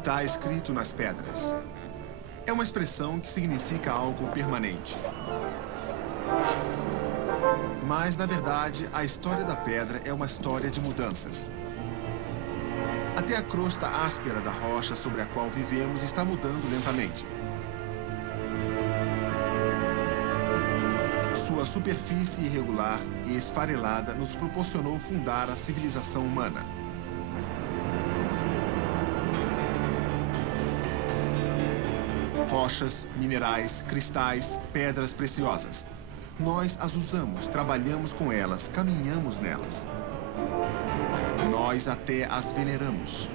está escrito nas pedras. É uma expressão que significa algo permanente. Mas, na verdade, a história da pedra é uma história de mudanças. Até a crosta áspera da rocha sobre a qual vivemos está mudando lentamente. Sua superfície irregular e esfarelada nos proporcionou fundar a civilização humana. Rochas, minerais, cristais, pedras preciosas. Nós as usamos, trabalhamos com elas, caminhamos nelas. Nós até as veneramos.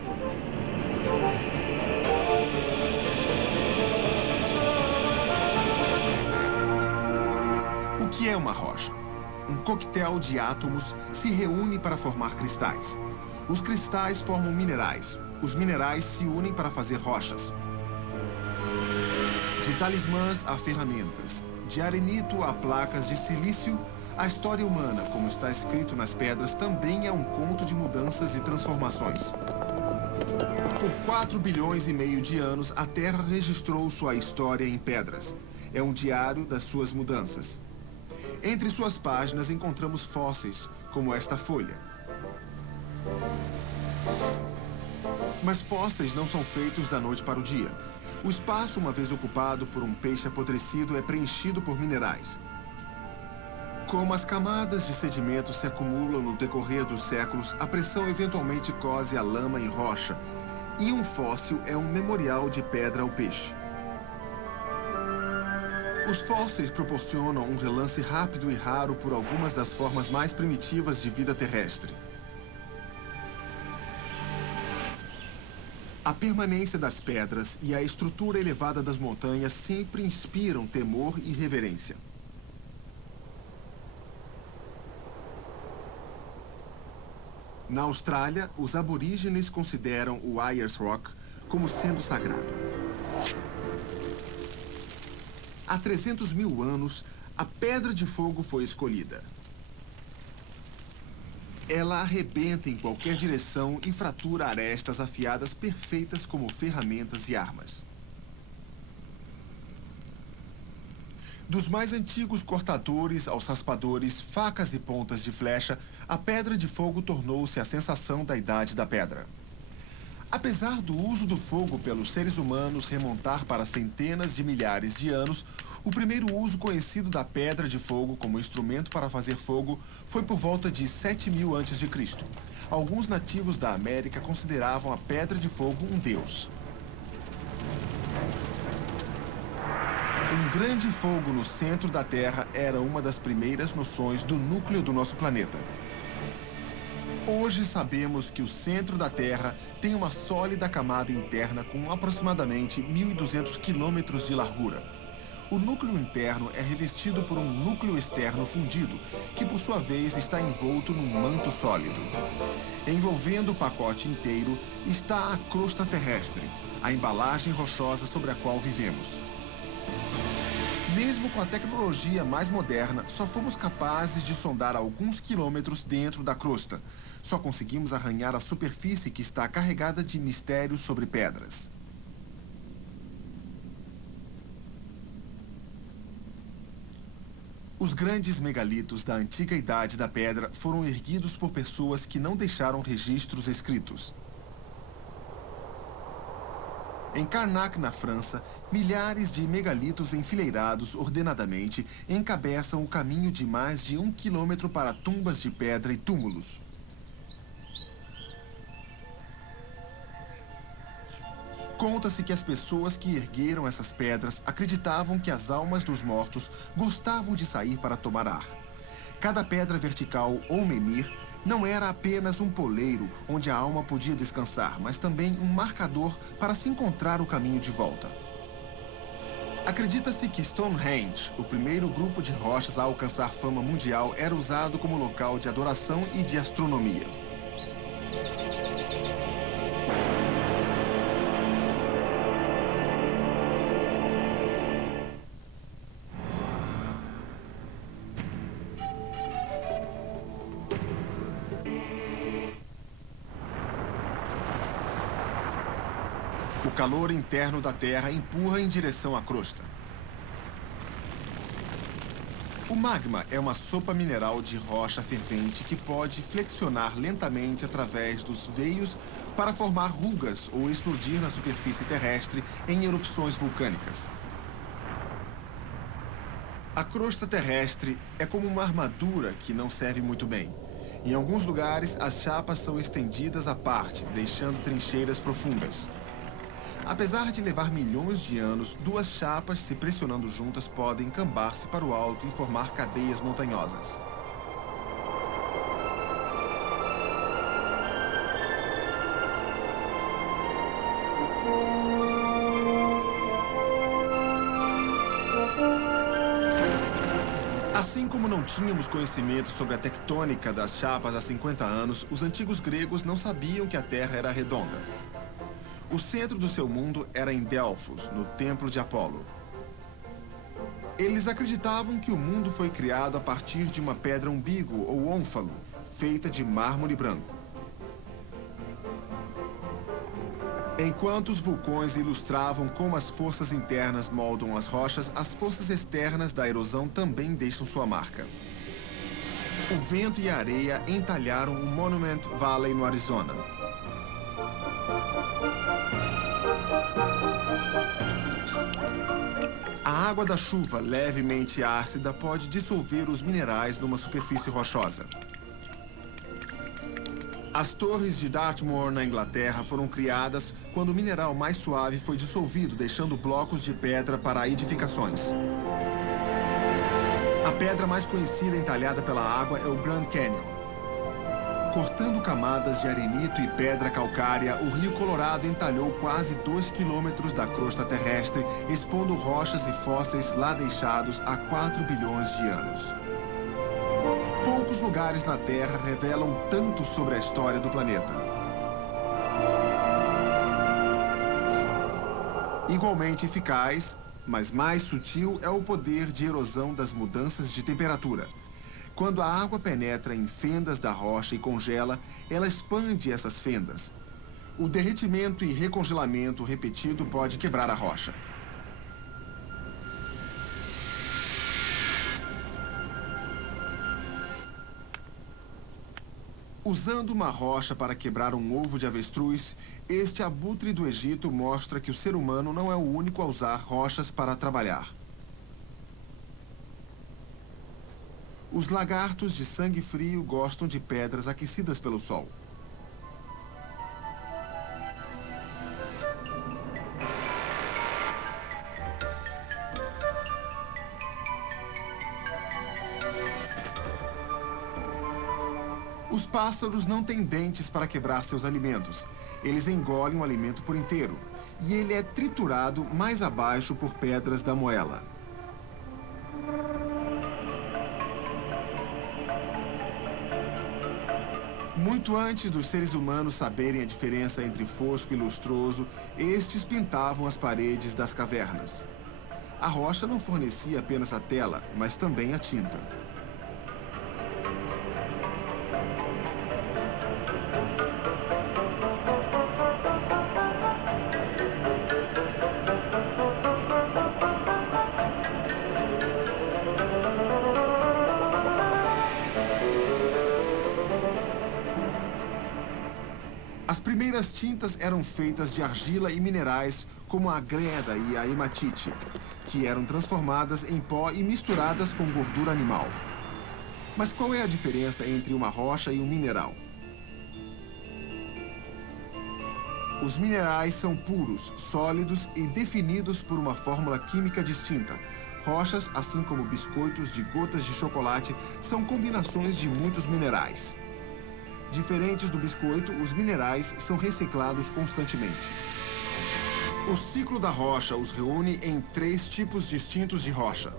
O que é uma rocha? Um coquetel de átomos se reúne para formar cristais. Os cristais formam minerais. Os minerais se unem para fazer rochas. De talismãs a ferramentas, de arenito a placas de silício, a história humana, como está escrito nas pedras, também é um conto de mudanças e transformações. Por 4,5 bilhões de anos, a Terra registrou sua história em pedras. É um diário das suas mudanças. Entre suas páginas encontramos fósseis, como esta folha. Mas fósseis não são feitos da noite para o dia. O espaço, uma vez ocupado por um peixe apodrecido, é preenchido por minerais. Como as camadas de sedimento se acumulam no decorrer dos séculos, a pressão eventualmente cose a lama em rocha, e um fóssil é um memorial de pedra ao peixe. Os fósseis proporcionam um relance rápido e raro por algumas das formas mais primitivas de vida terrestre. A permanência das pedras e a estrutura elevada das montanhas sempre inspiram temor e reverência. Na Austrália, os aborígenes consideram o Ayers Rock como sendo sagrado. Há 300 mil anos, a Pedra de Fogo foi escolhida. Ela arrebenta em qualquer direção e fratura arestas afiadas perfeitas como ferramentas e armas. Dos mais antigos cortadores aos raspadores, facas e pontas de flecha, a Pedra de Fogo tornou-se a sensação da Idade da Pedra. Apesar do uso do fogo pelos seres humanos remontar para centenas de milhares de anos, o primeiro uso conhecido da Pedra de Fogo como instrumento para fazer fogo foi por volta de 7.000 a.C. Alguns nativos da América consideravam a Pedra de Fogo um deus. Um grande fogo no centro da Terra era uma das primeiras noções do núcleo do nosso planeta. Hoje sabemos que o centro da Terra tem uma sólida camada interna com aproximadamente 1.200 quilômetros de largura. O núcleo interno é revestido por um núcleo externo fundido, que por sua vez está envolto num manto sólido. Envolvendo o pacote inteiro está a crosta terrestre, a embalagem rochosa sobre a qual vivemos. Mesmo com a tecnologia mais moderna, só fomos capazes de sondar alguns quilômetros dentro da crosta. Só conseguimos arranhar a superfície que está carregada de mistérios sobre pedras. Os grandes megalitos da antiga Idade da Pedra foram erguidos por pessoas que não deixaram registros escritos. Em Karnak, na França, milhares de megalitos enfileirados ordenadamente encabeçam o caminho de mais de 1 quilômetro para tumbas de pedra e túmulos. Conta-se que as pessoas que ergueram essas pedras acreditavam que as almas dos mortos gostavam de sair para tomar ar. Cada pedra vertical ou menhir não era apenas um poleiro onde a alma podia descansar, mas também um marcador para se encontrar o caminho de volta. Acredita-se que Stonehenge, o primeiro grupo de rochas a alcançar fama mundial, era usado como local de adoração e de astronomia. O calor interno da Terra empurra em direção à crosta. O magma é uma sopa mineral de rocha fervente que pode flexionar lentamente através dos veios para formar rugas ou explodir na superfície terrestre em erupções vulcânicas. A crosta terrestre é como uma armadura que não serve muito bem. Em alguns lugares, as chapas são estendidas à parte, deixando trincheiras profundas. Apesar de levar milhões de anos, duas chapas, se pressionando juntas, podem cambar-se para o alto e formar cadeias montanhosas. Assim como não tínhamos conhecimento sobre a tectônica das chapas há 50 anos, os antigos gregos não sabiam que a Terra era redonda. O centro do seu mundo era em Delfos, no templo de Apolo. Eles acreditavam que o mundo foi criado a partir de uma pedra umbigo ou ônfalo, feita de mármore branco. Enquanto os vulcões ilustravam como as forças internas moldam as rochas, as forças externas da erosão também deixam sua marca. O vento e a areia entalharam o Monument Valley no Arizona. A água da chuva levemente ácida pode dissolver os minerais numa superfície rochosa. As torres de Dartmoor, na Inglaterra, foram criadas quando o mineral mais suave foi dissolvido, deixando blocos de pedra para edificações. A pedra mais conhecida entalhada pela água é o Grand Canyon. Cortando camadas de arenito e pedra calcária, o Rio Colorado entalhou quase 2 quilômetros da crosta terrestre, expondo rochas e fósseis lá deixados há 4 bilhões de anos. Poucos lugares na Terra revelam tanto sobre a história do planeta. Igualmente eficaz, mas mais sutil, é o poder de erosão das mudanças de temperatura. Quando a água penetra em fendas da rocha e congela, ela expande essas fendas. O derretimento e recongelamento repetido pode quebrar a rocha. Usando uma rocha para quebrar um ovo de avestruz, este abutre do Egito mostra que o ser humano não é o único a usar rochas para trabalhar. Os lagartos de sangue frio gostam de pedras aquecidas pelo sol. Os pássaros não têm dentes para quebrar seus alimentos. Eles engolem o alimento por inteiro, e ele é triturado mais abaixo por pedras da moela. Muito antes dos seres humanos saberem a diferença entre fosco e lustroso, estes pintavam as paredes das cavernas. A rocha não fornecia apenas a tela, mas também a tinta. As primeiras tintas eram feitas de argila e minerais como a greda e a hematite, que eram transformadas em pó e misturadas com gordura animal. Mas qual é a diferença entre uma rocha e um mineral? Os minerais são puros, sólidos e definidos por uma fórmula química distinta. Rochas, assim como biscoitos de gotas de chocolate, são combinações de muitos minerais. Diferentes do biscoito, os minerais são reciclados constantemente. O ciclo da rocha os reúne em 3 tipos distintos de rocha.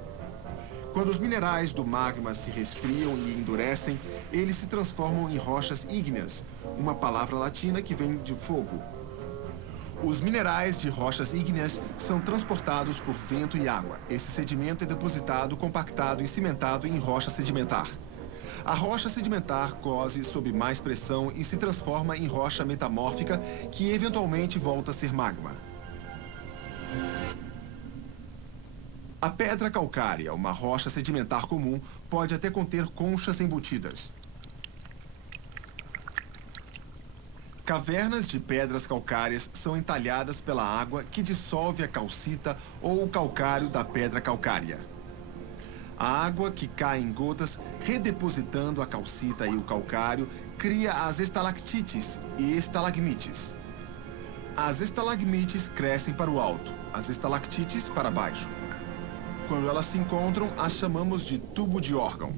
Quando os minerais do magma se resfriam e endurecem, eles se transformam em rochas ígneas, uma palavra latina que vem de fogo. Os minerais de rochas ígneas são transportados por vento e água. Esse sedimento é depositado, compactado e cimentado em rocha sedimentar. A rocha sedimentar coze sob mais pressão e se transforma em rocha metamórfica, que eventualmente volta a ser magma. A pedra calcária, uma rocha sedimentar comum, pode até conter conchas embutidas. Cavernas de pedras calcárias são entalhadas pela água que dissolve a calcita ou o calcário da pedra calcária. A água que cai em gotas, redepositando a calcita e o calcário, cria as estalactites e estalagmites. As estalagmites crescem para o alto, as estalactites para baixo. Quando elas se encontram, as chamamos de tubo de órgão.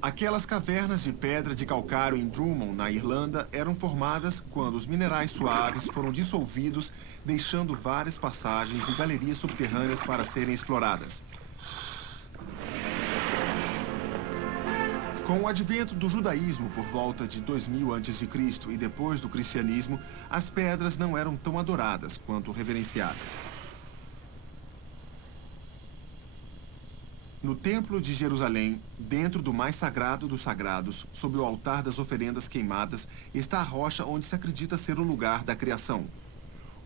Aquelas cavernas de pedra de calcário em Drummond, na Irlanda, eram formadas quando os minerais suaves foram dissolvidos, deixando várias passagens e galerias subterrâneas para serem exploradas. Com o advento do judaísmo por volta de 2000 a.C. e depois do cristianismo, as pedras não eram tão adoradas quanto reverenciadas. No Templo de Jerusalém, dentro do mais sagrado dos sagrados, sob o altar das oferendas queimadas, está a rocha onde se acredita ser o lugar da criação.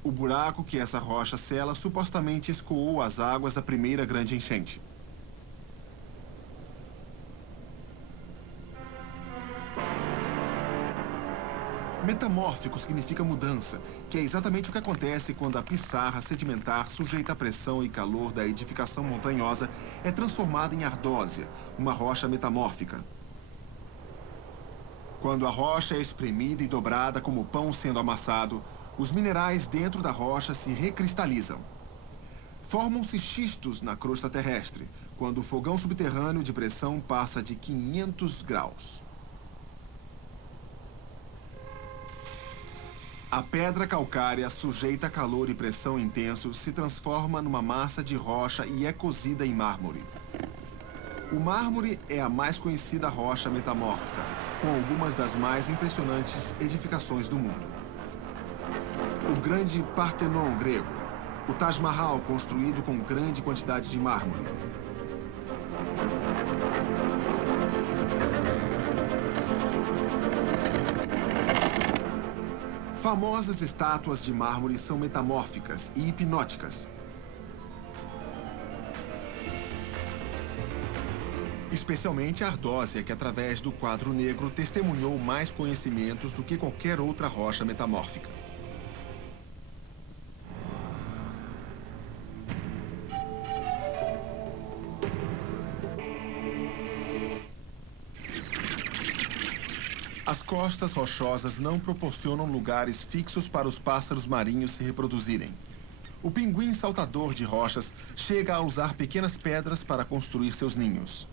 O buraco que essa rocha sela supostamente escoou as águas da primeira grande enchente. Metamórfico significa mudança, que é exatamente o que acontece quando a pissarra sedimentar sujeita à pressão e calor da edificação montanhosa é transformada em ardósia, uma rocha metamórfica. Quando a rocha é espremida e dobrada como pão sendo amassado, os minerais dentro da rocha se recristalizam. Formam-se xistos na crosta terrestre, quando o fogão subterrâneo de pressão passa de 500 graus. A pedra calcária, sujeita a calor e pressão intensos, se transforma numa massa de rocha e é cozida em mármore. O mármore é a mais conhecida rocha metamórfica, com algumas das mais impressionantes edificações do mundo. O grande Partenon grego, o Taj Mahal construído com grande quantidade de mármore. Famosas estátuas de mármore são metamórficas e hipnóticas. Especialmente a ardósia, que através do quadro negro testemunhou mais conhecimentos do que qualquer outra rocha metamórfica. As costas rochosas não proporcionam lugares fixos para os pássaros marinhos se reproduzirem. O pinguim saltador de rochas chega a usar pequenas pedras para construir seus ninhos.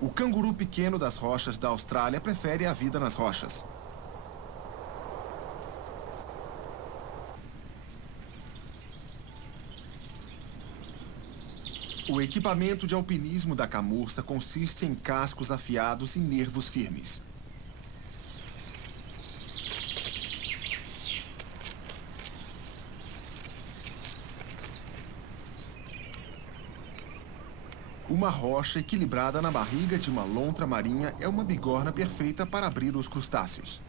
O canguru pequeno das rochas da Austrália prefere a vida nas rochas. O equipamento de alpinismo da camurça consiste em cascos afiados e nervos firmes. Uma rocha equilibrada na barriga de uma lontra marinha é uma bigorna perfeita para abrir os crustáceos.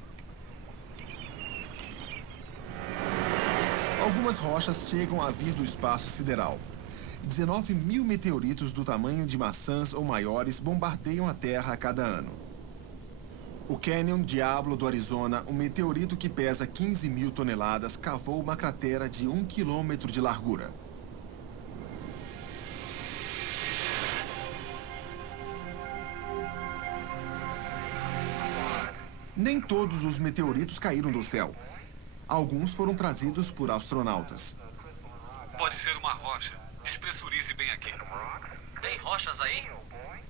Algumas rochas chegam a vir do espaço sideral. 19 mil meteoritos do tamanho de maçãs ou maiores bombardeiam a Terra a cada ano. O Canyon Diablo do Arizona, um meteorito que pesa 15 mil toneladas, cavou uma cratera de 1 quilômetro de largura. Nem todos os meteoritos caíram do céu. Alguns foram trazidos por astronautas. Pode ser uma rocha. Despressurize bem aqui. Tem rochas aí?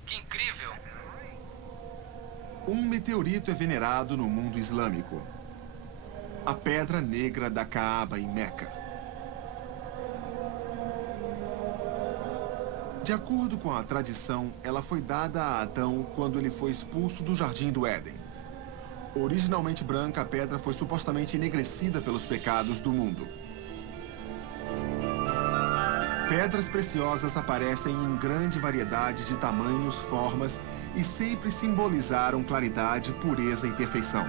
Que incrível! Um meteorito é venerado no mundo islâmico. A Pedra Negra da Caaba, em Meca. De acordo com a tradição, ela foi dada a Adão quando ele foi expulso do Jardim do Éden. Originalmente branca, a pedra foi supostamente enegrecida pelos pecados do mundo. Pedras preciosas aparecem em grande variedade de tamanhos, formas e sempre simbolizaram claridade, pureza e perfeição.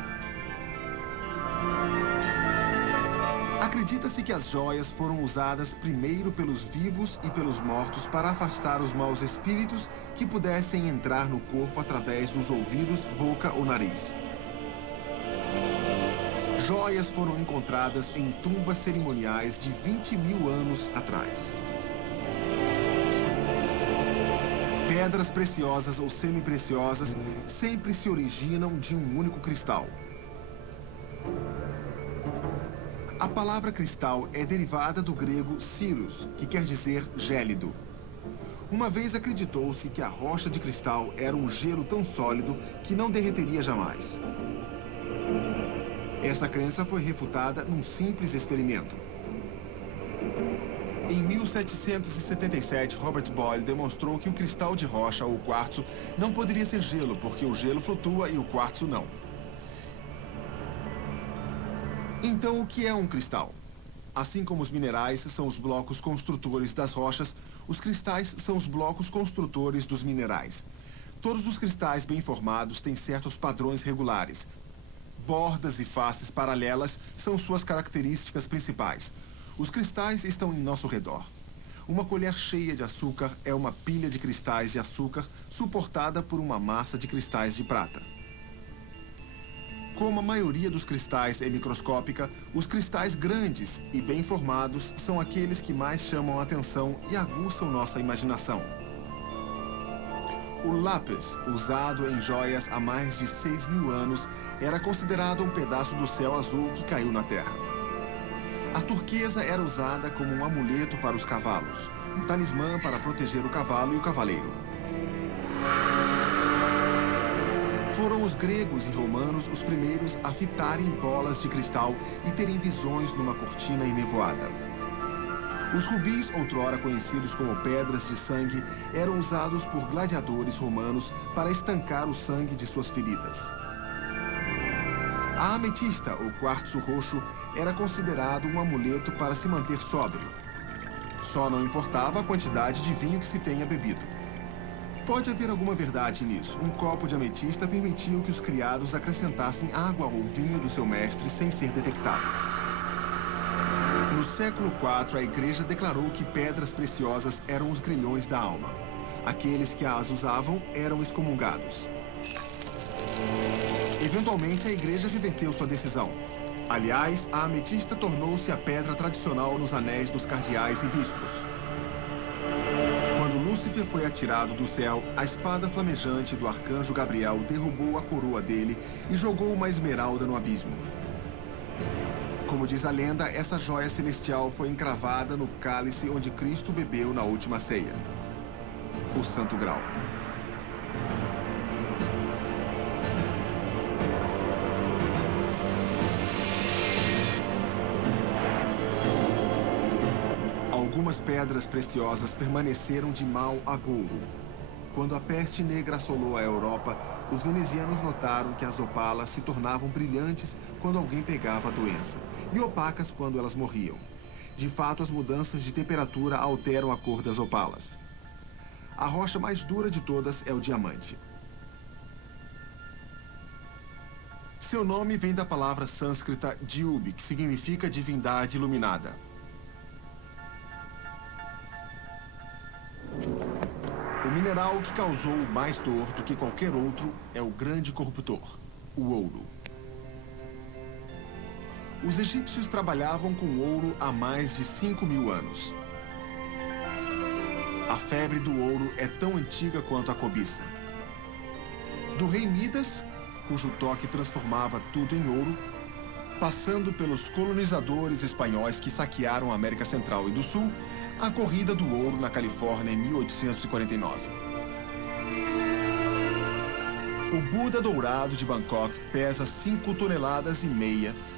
A Acredita-se que as joias foram usadas primeiro pelos vivos e pelos mortos para afastar os maus espíritos que pudessem entrar no corpo através dos ouvidos, boca ou nariz. Joias foram encontradas em tumbas cerimoniais de 20.000 anos atrás. Pedras preciosas ou semi-preciosas sempre se originam de um único cristal. A palavra cristal é derivada do grego silos, que quer dizer gélido. Uma vez acreditou-se que a rocha de cristal era um gelo tão sólido que não derreteria jamais. Essa crença foi refutada num simples experimento. Em 1777, Robert Boyle demonstrou que o cristal de rocha ou quartzo não poderia ser gelo, porque o gelo flutua e o quartzo não. Então, o que é um cristal? Assim como os minerais são os blocos construtores das rochas, os cristais são os blocos construtores dos minerais. Todos os cristais bem formados têm certos padrões regulares. Bordas e faces paralelas são suas características principais. Os cristais estão em nosso redor. Uma colher cheia de açúcar é uma pilha de cristais de açúcar suportada por uma massa de cristais de prata. Como a maioria dos cristais é microscópica, os cristais grandes e bem formados são aqueles que mais chamam a atenção e aguçam nossa imaginação. O lápis, usado em joias há mais de 6.000 anos, era considerado um pedaço do céu azul que caiu na terra. A turquesa era usada como um amuleto para os cavalos, um talismã para proteger o cavalo e o cavaleiro. Foram os gregos e romanos os primeiros a fitarem bolas de cristal e terem visões numa cortina enevoada. Os rubis, outrora conhecidos como pedras de sangue, eram usados por gladiadores romanos para estancar o sangue de suas feridas. A ametista, ou quartzo roxo, era considerado um amuleto para se manter sóbrio. Só não importava a quantidade de vinho que se tenha bebido. Pode haver alguma verdade nisso. Um copo de ametista permitiu que os criados acrescentassem água ou vinho do seu mestre sem ser detectado. No século IV, a igreja declarou que pedras preciosas eram os grilhões da alma. Aqueles que as usavam eram excomungados. Eventualmente, a igreja reverteu sua decisão. Aliás, a ametista tornou-se a pedra tradicional nos anéis dos cardeais e bispos. Quando Lúcifer foi atirado do céu, a espada flamejante do arcanjo Gabriel derrubou a coroa dele e jogou uma esmeralda no abismo. Como diz a lenda, essa joia celestial foi encravada no cálice onde Cristo bebeu na última ceia, o Santo Graal. Algumas pedras preciosas permaneceram de mal agouro. Quando a peste negra assolou a Europa, os venezianos notaram que as opalas se tornavam brilhantes quando alguém pegava a doença, e opacas quando elas morriam. De fato, as mudanças de temperatura alteram a cor das opalas. A rocha mais dura de todas é o diamante. Seu nome vem da palavra sânscrita Dyubi, que significa divindade iluminada. O mineral que causou mais dor do que qualquer outro é o grande corruptor, o ouro. Os egípcios trabalhavam com ouro há mais de 5.000 anos. A febre do ouro é tão antiga quanto a cobiça. Do rei Midas, cujo toque transformava tudo em ouro, passando pelos colonizadores espanhóis que saquearam a América Central e do Sul, a corrida do ouro na Califórnia em 1849. O Buda dourado de Bangkok pesa 5,5 toneladas,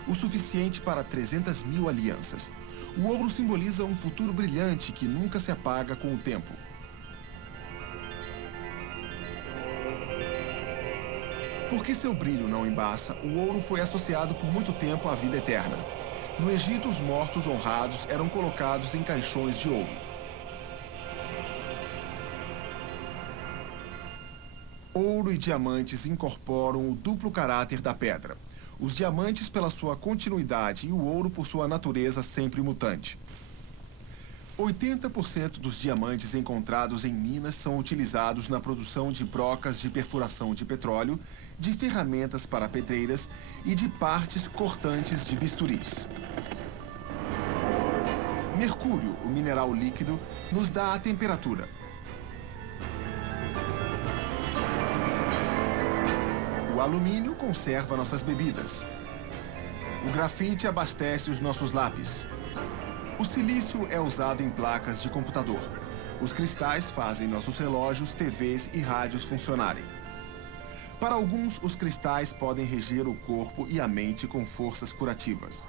o suficiente para 300.000 alianças. O ouro simboliza um futuro brilhante que nunca se apaga com o tempo. Porque seu brilho não embaça, o ouro foi associado por muito tempo à vida eterna. No Egito, os mortos honrados eram colocados em caixões de ouro. Ouro e diamantes incorporam o duplo caráter da pedra. Os diamantes pela sua continuidade e o ouro por sua natureza sempre mutante. 80% dos diamantes encontrados em minas são utilizados na produção de brocas de perfuração de petróleo, de ferramentas para pedreiras e de partes cortantes de bisturis. Mercúrio, o mineral líquido, nos dá a temperatura. O alumínio conserva nossas bebidas. O grafite abastece os nossos lápis. O silício é usado em placas de computador. Os cristais fazem nossos relógios, TVs e rádios funcionarem. Para alguns, os cristais podem reger o corpo e a mente com forças curativas.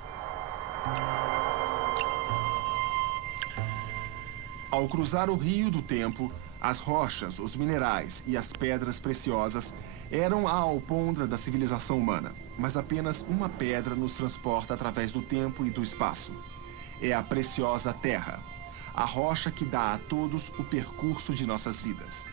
Ao cruzar o rio do tempo, as rochas, os minerais e as pedras preciosas eram a alpondra da civilização humana, mas apenas uma pedra nos transporta através do tempo e do espaço. É a preciosa Terra, a rocha que dá a todos o percurso de nossas vidas.